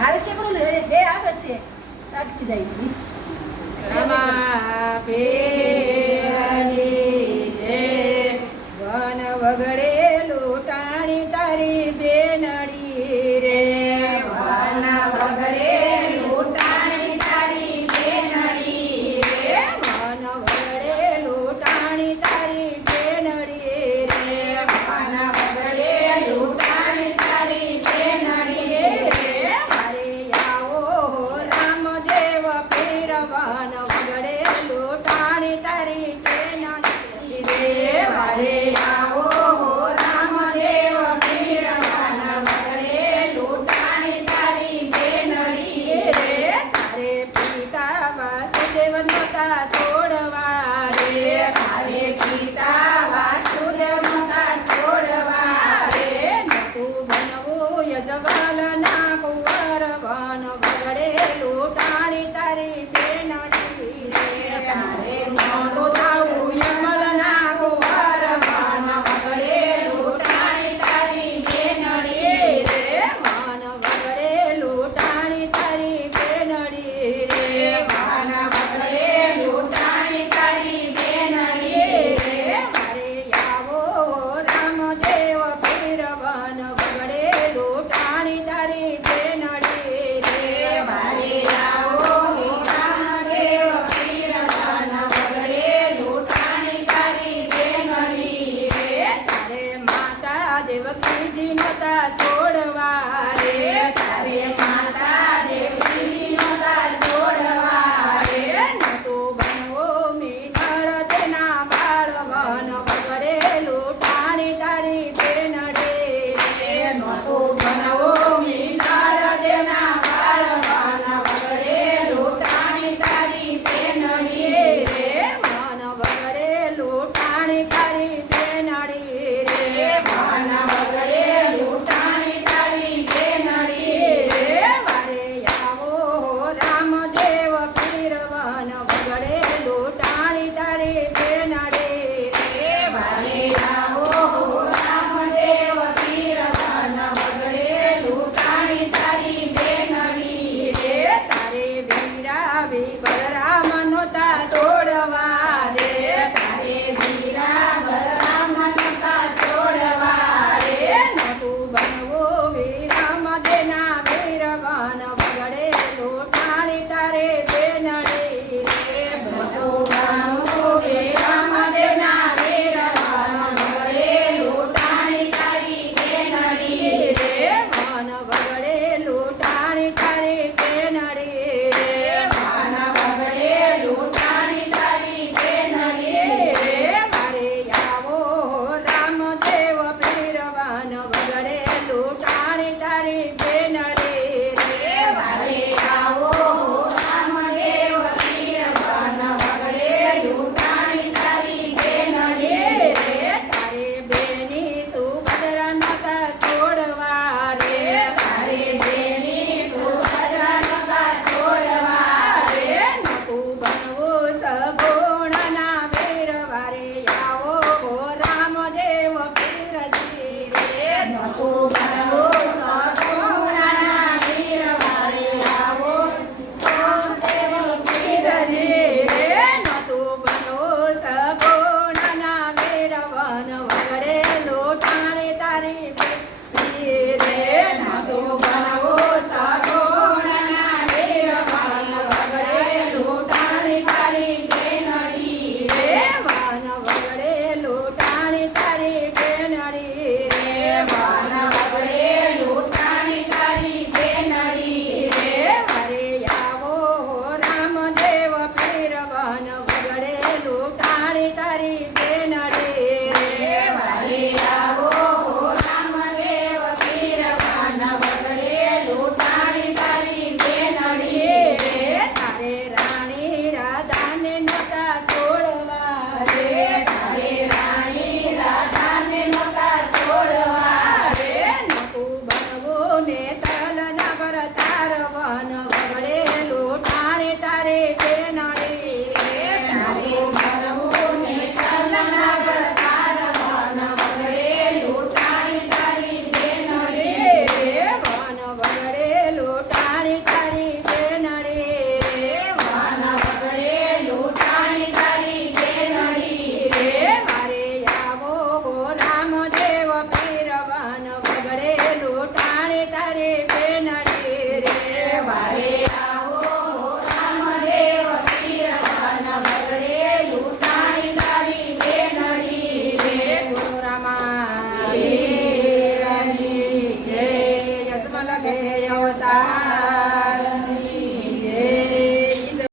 હારે છે પણ બે આવે છે. સાટકી જાય છે. જીવનનો તારા છોડવા રે મમતા તોડવા